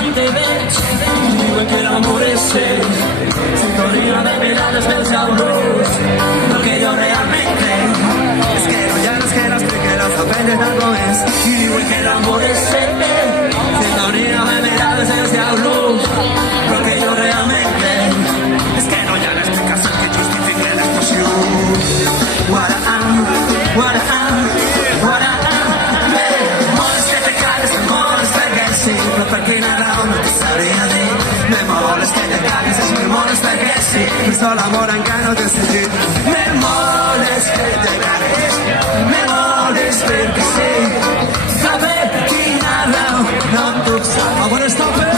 quante veig, diuen que l'amor és ser sintonia de mirades dels llauros. Lo que yo realmente es que no llamas que las pequeñas aprendes algo es. Y diuen que l'amor és ser sintonia de mirades dels llauros. Lo que yo realmente es que no hi ha l'explicació que justifique l'expressió. What I am, what I am, what I am. Moles que te cagues, me moles perquè sí, però per quina raó no te sabria dir. Me moles que te cagues, me moles perquè sí, però sol amor encara no t'he sentit. Me moles que te cagues, me moles perquè sí, però per quina raó no t'ho saps. I wanna stop it.